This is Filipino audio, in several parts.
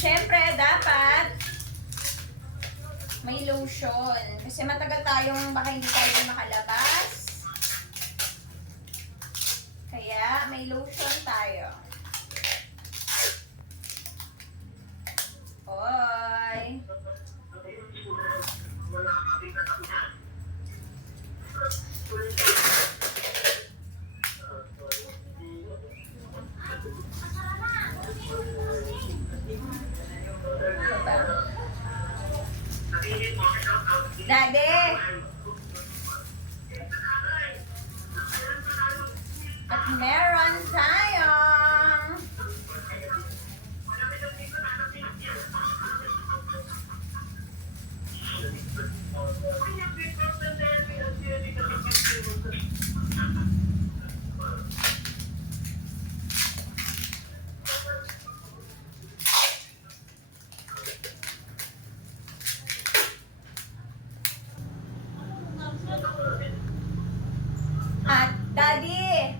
Siyempre, dapat may lotion. Kasi matagal tayong baka hindi tayo makalabas. Kaya may lotion tayo. Oy. Daddy! At meron tayong at Daddy!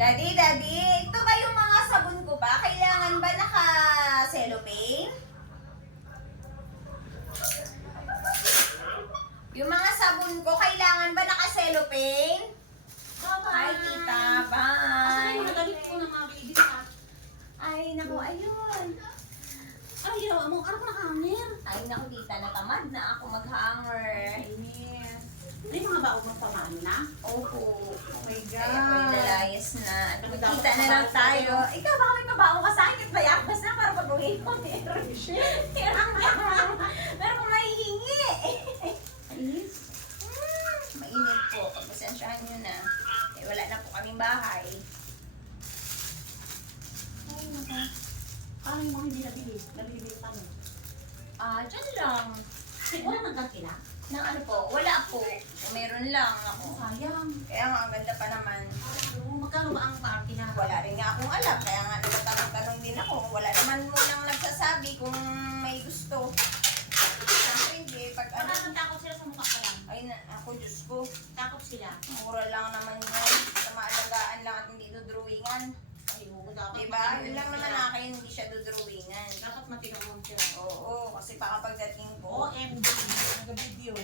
Daddy! Ito ba yung mga sabon ko ba? Kailangan ba naka-cellophane? Yung mga sabon ko, kailangan ba naka-cellophane? Ay, tita, bye! Asa yung nagalit ko ng mga babies ha? Ay, naku, ayun. Ay, mo ano ko nakahanger? Ay, naku, tita, natamad na ako mag-hanger. Inis. May mga baong magpamaan na? Opo. Oh my Kaya ako'y God. nalayas na. Ano Magkita dapat na lang mabaon tayo. tayo? Ikaw, baka may pabaong ka sa akin at bayabas na para pag-uwi ko. Pero kung mahihingi. Inis. Mainit po. Pagpasensyahan nyo na. Eh, wala na po kaming bahay. Ay, naka. Parang yung mga hindi nabili. Nabili pa no? Dyan lang. Wala nang kantila? Nang ano po, wala po. Meron lang ako. Sayang. Kaya nga, ang ganda pa naman. Magkano ba ang party na? Wala rin nga akong alam. Kaya nga, nagtatanong-tanong din ako. Wala naman mo nang nagsasabi kung may gusto. Siyempre, hindi. Pag Wala ano, nang takot sila sa mukha pa lang. ay na, ako, Diyos ko. Takot sila. Mura lang naman yun. Sa maalagaan lang at hindi dudrawingan. Ay, oo, dapat Diba? Yun lang naman sila. akin, hindi siya dudrawingan. Dapat matinong sila. Oo, kasi baka pagdating ko, OMG. Nag-video.